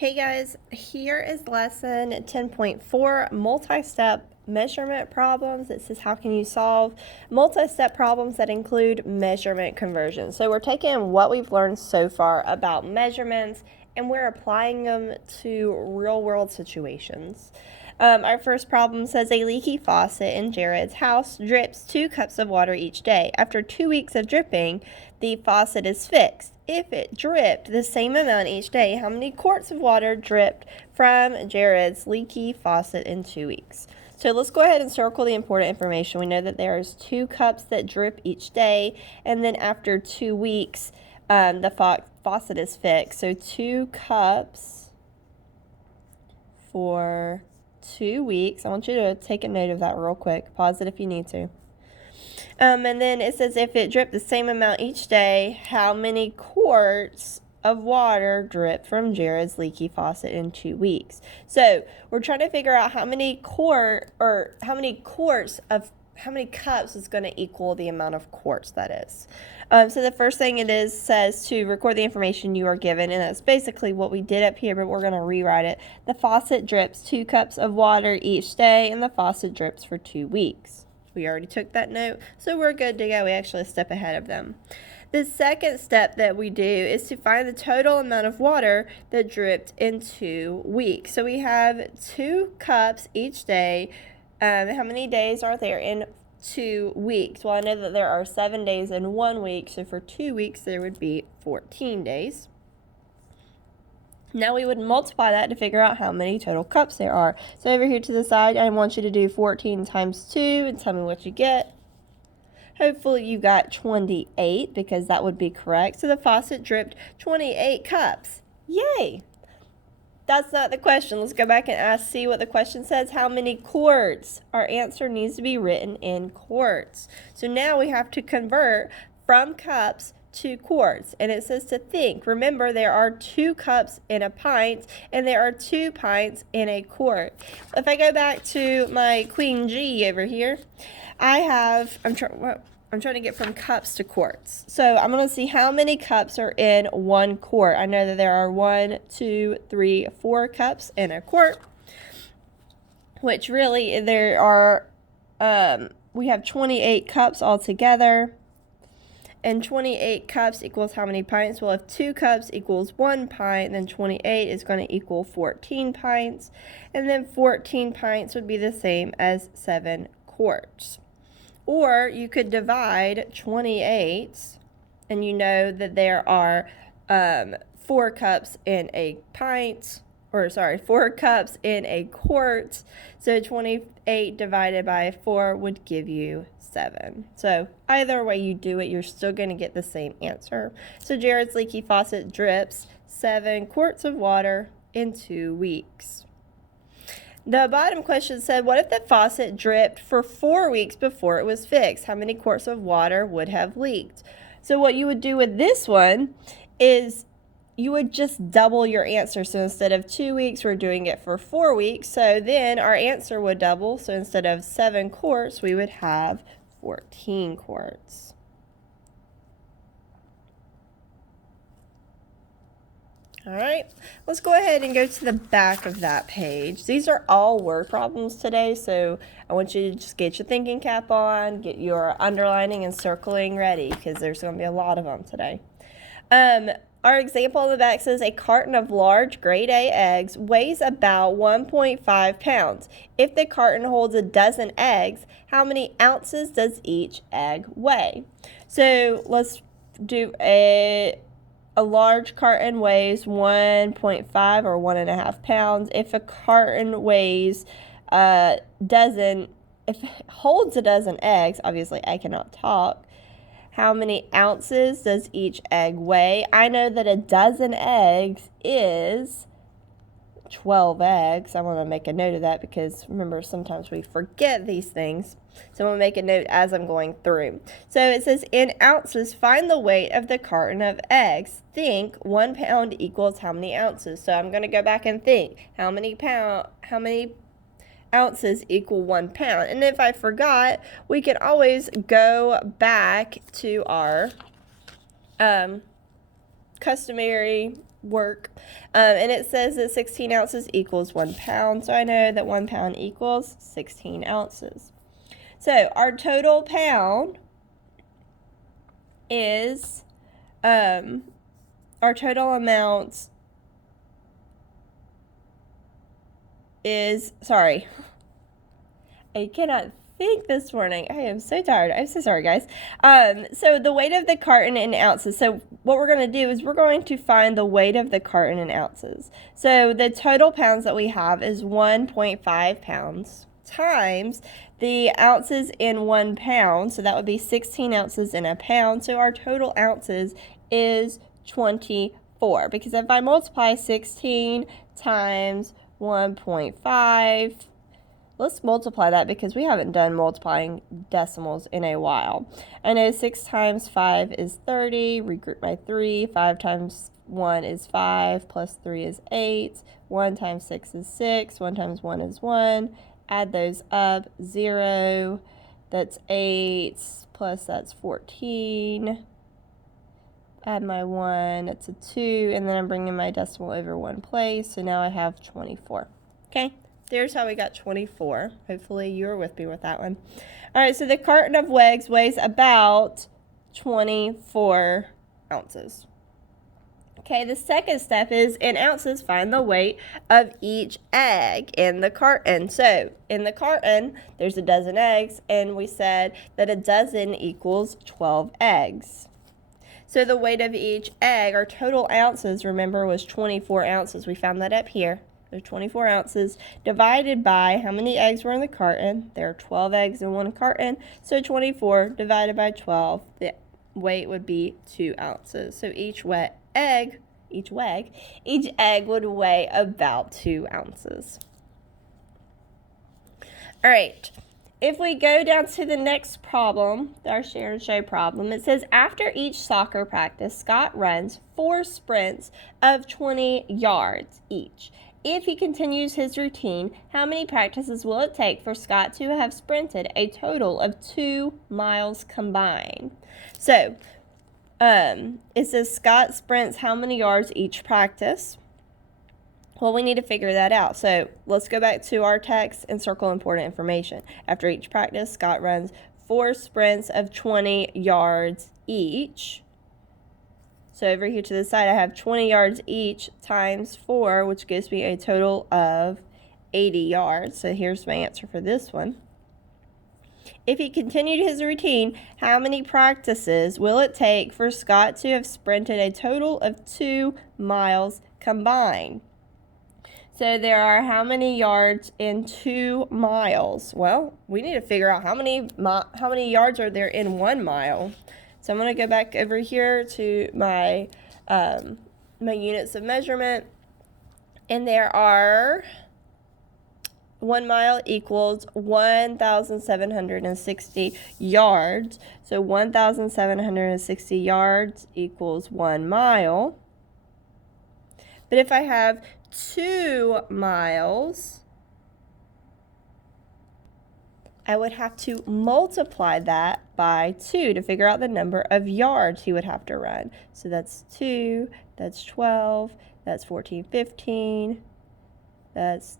Hey guys, here is lesson 10.4, multi-step measurement problems. It says how can you solve multi-step problems that include measurement conversion. So we're taking what we've learned so far about measurements and we're applying them to real world situations. Our first problem says a leaky faucet in Jared's house drips 2 cups of water each day. After 2 weeks of dripping, the faucet is fixed. If it dripped the same amount each day, how many quarts of water dripped from Jared's leaky faucet in 2 weeks? So let's go ahead and circle the important information. We know that there's 2 cups that drip each day, and then after 2 weeks, the faucet is fixed. So 2 cups for 2 weeks. I want you to take a note of that real quick. Pause it if you need to. And then it says if it dripped the same amount each day, how many quarts of water dripped from Jared's leaky faucet in 2 weeks? So we're trying to figure out how many cups is going to equal the amount of quarts that is. So the first thing says to record the information you are given, and that's basically what we did up here, but we're going to rewrite it. The faucet drips 2 cups of water each day, and the faucet drips for 2 weeks. We already took that note, so we're good to go. We actually a step ahead of them. The second step that we do is to find the total amount of water that dripped in 2 weeks. So we have 2 cups each day. How many days are there in 2 weeks? Well, I know that there are 7 days in 1 week, so for 2 weeks there would be 14 days. Now we would multiply that to figure out how many total cups there are. So over here to the side, I want you to do 14 times 2 and tell me what you get. Hopefully you got 28 because that would be correct. So the faucet dripped 28 cups. Yay! That's not the question. Let's go back and see what the question says. How many quarts? Our answer needs to be written in quarts. So now we have to convert from cups to quarts, and it says to think. Remember, there are 2 cups in a pint, and there are 2 pints in a quart. If I go back to my Queen G over here, I'm trying to get from cups to quarts. So I'm going to see how many cups are in 1 quart. I know that there are 1, 2, 3, 4 cups in a quart, which really there are, we have 28 cups altogether. And 28 cups equals how many pints? Well, if 2 cups equals 1 pint, then 28 is going to equal 14 pints. And then 14 pints would be the same as 7 quarts. Or you could divide 28, and you know that there are 4 cups in a pint, 4 cups in a quart. So 28 divided by 4 would give you 7. So either way you do it, you're still going to get the same answer. So Jared's leaky faucet drips 7 quarts of water in 2 weeks. The bottom question said, what if the faucet dripped for 4 weeks before it was fixed? How many quarts of water would have leaked? So what you would do with this one is you would just double your answer. So instead of 2 weeks, we're doing it for 4 weeks. So then our answer would double. So instead of 7 quarts, we would have 14 quarts. All right, let's go ahead and go to the back of that page. These are all word problems today, so I want you to just get your thinking cap on, get your underlining and circling ready because there's going to be a lot of them today. Our example on the back says a carton of large grade A eggs weighs about 1.5 pounds. If the carton holds a dozen eggs, how many ounces does each egg weigh? So let's do a large carton weighs 1.5 or 1.5 pounds. If a carton weighs if it holds a dozen eggs, obviously I cannot talk. How many ounces does each egg weigh? I know that a dozen eggs is 12 eggs. I want to make a note of that because remember, sometimes we forget these things. So I'm going to make a note as I'm going through. So it says in ounces, find the weight of the carton of eggs. Think 1 pound equals how many ounces? So I'm going to go back and think how many ounces equal 1 pound. And if I forgot, we can always go back to our customary work. And it says that 16 ounces equals 1 pound. So I know that 1 pound equals 16 ounces. So our total pound is, our total amount is, sorry, I cannot think this morning. I am so tired. I'm so sorry, guys. So the weight of the carton in ounces. So what we're going to do is we're going to find the weight of the carton in ounces. So the total pounds that we have is 1.5 pounds times the ounces in 1 pound. So that would be 16 ounces in a pound. So our total ounces is 24. Because if I multiply 16 times 1.5, let's multiply that because we haven't done multiplying decimals in a while. I know 6 times 5 is 30. Regroup my 3. 5 times 1 is 5. Plus 3 is 8. 1 times 6 is 6. 1 times 1 is 1. Add those up. 0. That's 8. Plus that's 14. Add my 1. That's a 2. And then I'm bringing my decimal over one place. So now I have 24. Okay. There's how we got 24. Hopefully you were with me with that one. All right, so the carton of eggs weighs about 24 ounces. Okay, the second step is in ounces, find the weight of each egg in the carton. So in the carton, there's a dozen eggs, and we said that a dozen equals 12 eggs. So the weight of each egg, our total ounces, remember, was 24 ounces. We found that up here. There's 24 ounces divided by how many eggs were in the carton. There are 12 eggs in one carton. So 24 divided by 12, the weight would be 2 ounces. So each egg would weigh about 2 ounces. All right. If we go down to the next problem, our share and show problem, it says after each soccer practice, Scott runs 4 sprints of 20 yards each. If he continues his routine, how many practices will it take for Scott to have sprinted a total of 2 miles combined? So, it says Scott sprints how many yards each practice? Well, we need to figure that out. So, let's go back to our text and circle important information. After each practice, Scott runs 4 sprints of 20 yards each. So over here to the side, I have 20 yards each times 4, which gives me a total of 80 yards. So here's my answer for this one. If he continued his routine, how many practices will it take for Scott to have sprinted a total of 2 miles combined? So there are how many yards in 2 miles? Well, we need to figure out how many yards are there in 1 mile. So I'm going to go back over here to my my units of measurement, and there are 1 mile equals 1,760 yards. So 1,760 yards equals 1 mile. But if I have 2 miles, I would have to multiply that by 2 to figure out the number of yards he would have to run. So that's 2, that's 12, that's 14, 15, that's,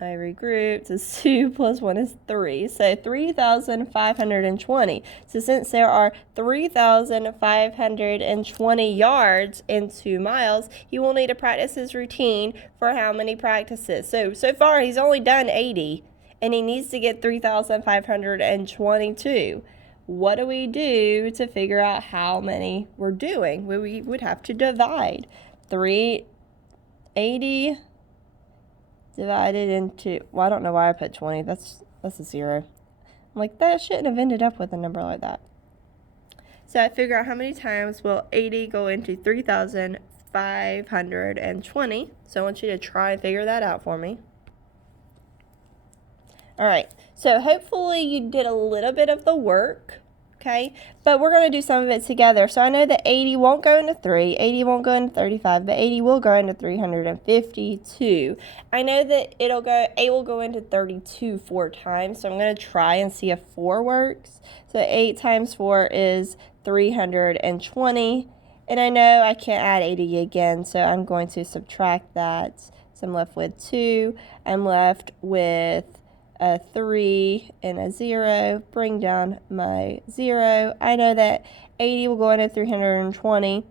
I regrouped, it's 2 plus 1 is 3, so 3,520. So since there are 3,520 yards in 2 miles, he will need to practice his routine for how many practices? So far he's only done 80. And he needs to get 3,522. What do we do to figure out how many we're doing? Well, we would have to divide 380 divided into, well, I don't know why I put 20. That's a 0. I'm like, that shouldn't have ended up with a number like that. So I figure out how many times will 80 go into 3,520. So I want you to try and figure that out for me. All right, so hopefully you did a little bit of the work, okay? But we're going to do some of it together. So I know that 80 won't go into 3, 80 won't go into 35, but 80 will go into 352. I know that 8 will go into 32 4 times, so I'm going to try and see if 4 works. So 8 times 4 is 320. And I know I can't add 80 again, so I'm going to subtract that. So I'm left with 2. I'm left with a 3 and a 0. Bring down my 0. I know that 80 will go into 320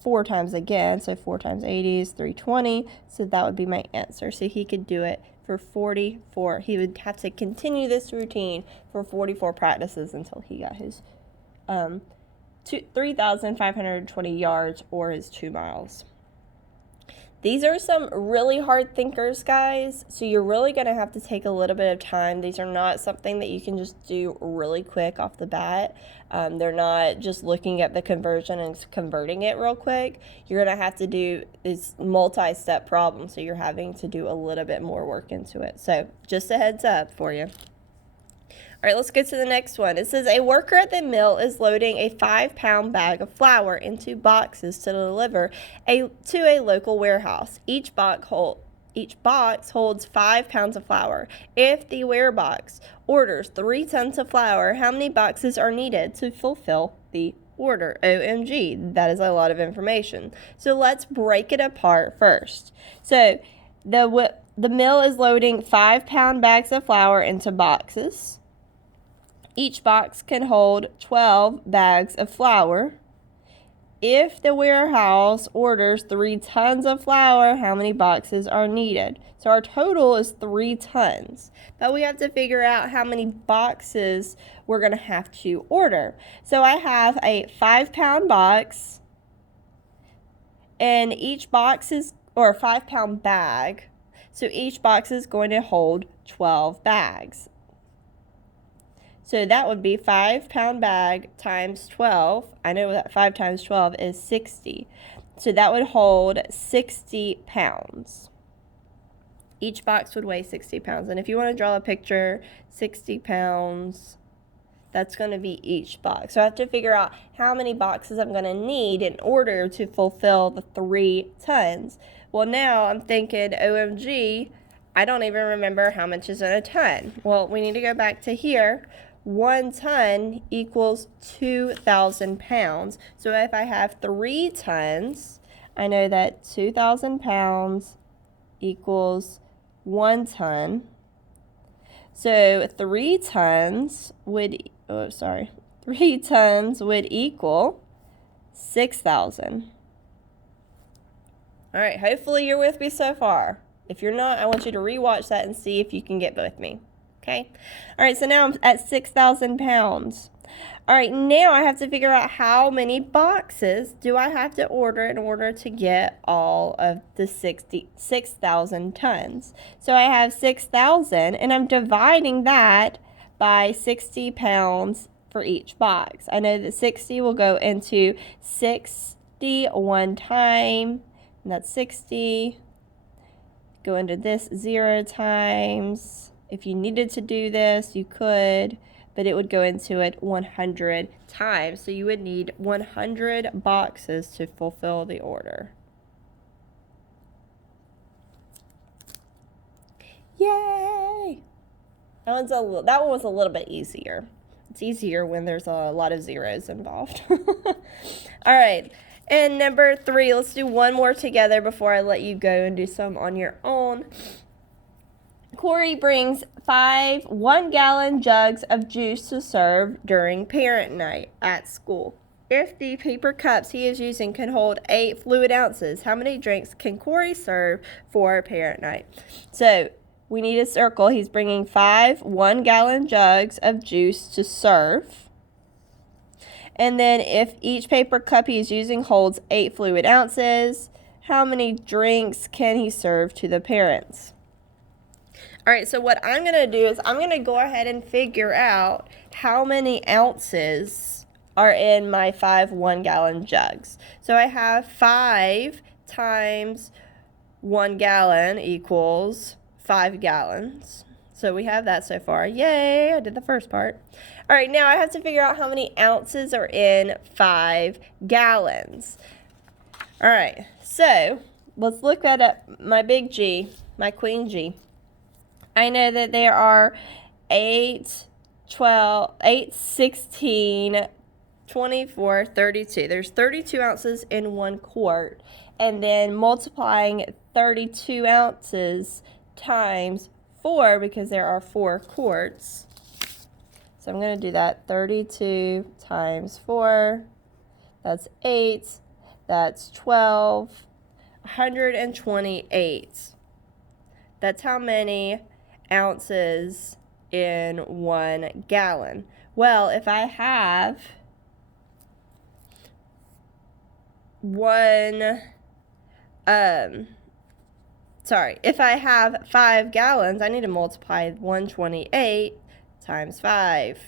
4 times again. So 4 times 80 is 320. So that would be my answer. So he could do it for 44. He would have to continue this routine for 44 practices until he got his 3,520 yards or his 2 miles. These are some really hard thinkers, guys, so you're really going to have to take a little bit of time. These are not something that you can just do really quick off the bat. They're not just looking at the conversion and converting it real quick. You're going to have to do this multi-step problem, so you're having to do a little bit more work into it. So just a heads up for you. All right, let's go to the next one. It says a worker at the mill is loading a 5-pound bag of flour into boxes to deliver to a local warehouse. Each box holds 5 pounds of flour. If the warehouse orders 3 tons of flour, how many boxes are needed to fulfill the order? OMG, that is a lot of information. So let's break it apart first. So the mill is loading 5-pound bags of flour into boxes. Each box can hold 12 bags of flour. If the warehouse orders 3 tons of flour, how many boxes are needed? So our total is 3 tons. But we have to figure out how many boxes we're going to have to order. So I have a 5-pound box, and each box is, or a 5-pound bag. So each box is going to hold 12 bags. So that would be 5-pound bag times 12. I know that 5 times 12 is 60. So that would hold 60 pounds. Each box would weigh 60 pounds. And if you want to draw a picture, 60 pounds, that's going to be each box. So I have to figure out how many boxes I'm going to need in order to fulfill the 3 tons. Well, now I'm thinking, OMG, I don't even remember how much is in a ton. Well, we need to go back to here. 1 ton equals 2,000 pounds. So if I have 3 tons, I know that 2,000 pounds equals 1 ton. So 3 tons would, 3 tons would equal 6,000. All right, hopefully you're with me so far. If you're not, I want you to rewatch that and see if you can get with me. Okay. All right, so now I'm at 6,000 pounds. All right, now I have to figure out how many boxes do I have to order in order to get all of the 6,000 tons. So I have 6,000, and I'm dividing that by 60 pounds for each box. I know that 60 will go into 60 one time, and that's 60. Go into this 0 times. If you needed to do this, you could, but it would go into it 100 times. So you would need 100 boxes to fulfill the order. Yay! That one was a little bit easier. It's easier when there's a lot of zeros involved. All right. And number 3, let's do one more together before I let you go and do some on your own. Corey brings 5 1-gallon jugs of juice to serve during parent night at school. If the paper cups he is using can hold 8 fluid ounces, how many drinks can Corey serve for parent night? So we need a circle. He's bringing 5 1-gallon jugs of juice to serve. And then if each paper cup he is using holds 8 fluid ounces, how many drinks can he serve to the parents? All right, so what I'm going to do is I'm going to go ahead and figure out how many ounces are in my 5 1-gallon jugs. So I have 5 times 1 gallon equals 5 gallons. So we have that so far. Yay, I did the first part. All right, now I have to figure out how many ounces are in 5 gallons. All right, so let's look at my big G, my queen G. I know that there are 8, 16 24, 32. There's 32 ounces in 1 quart. And then multiplying 32 ounces times 4, because there are 4 quarts. So I'm going to do that. 32 times 4. That's 8. That's 12. 128. That's how many ounces in 1 gallon. Well, if I have if I have 5 gallons, I need to multiply 128 times 5.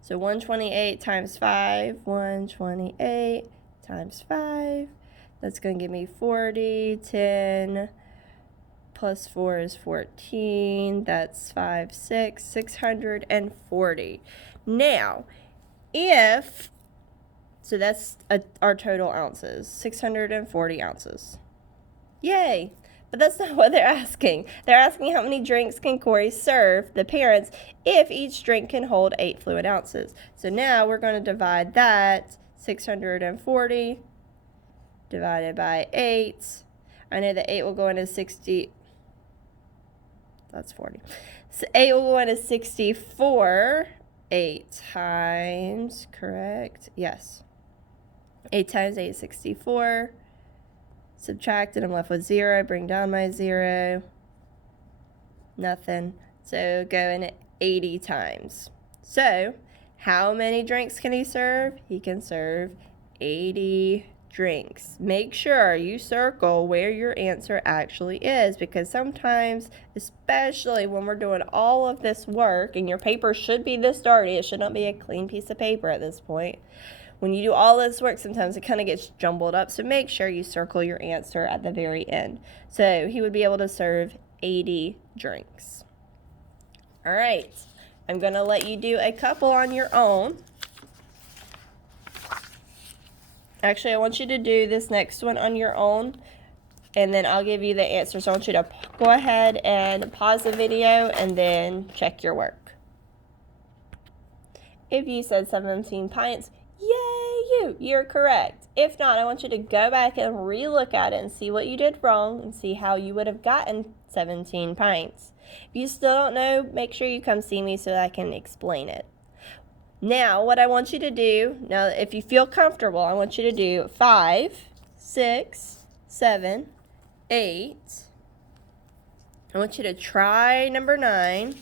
So 128 times 5, 128 times 5, that's going to give me 40, 10 plus 4 is 14, that's 5, 6, 640. Now, so that's our total ounces, 640 ounces. Yay! But that's not what they're asking. They're asking how many drinks can Corey serve the parents if each drink can hold 8 fluid ounces. So now we're going to divide that, 640 divided by 8. I know that 8 will go into 60. That's 40. So 8 will go into 64. 8 times, correct? Yes. 8 times 8 is 64. Subtract it, I'm left with 0. Bring down my 0. Nothing. So go in 80 times. So how many drinks can he serve? He can serve 80 drinks. Make sure you circle where your answer actually is, because sometimes, especially when we're doing all of this work, and your paper should be this dirty, it should not be a clean piece of paper at this point. When you do all this work, sometimes it kind of gets jumbled up, so make sure you circle your answer at the very end. So he would be able to serve 80 drinks. All right, I'm going to let you do a couple on your own. Actually, I want you to do this next one on your own, and then I'll give you the answer. So I want you to go ahead and pause the video and then check your work. If you said 17 pints, yay, you're correct. If not, I want you to go back and re-look at it and see what you did wrong and see how you would have gotten 17 pints. If you still don't know, make sure you come see me so that I can explain it. Now, what I want you to do, now if you feel comfortable, I want you to do 5, 6, 7, 8. I want you to try number 9,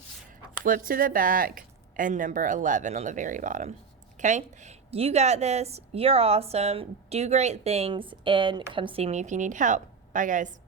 flip to the back, and number 11 on the very bottom. Okay? You got this. You're awesome. Do great things, and come see me if you need help. Bye, guys.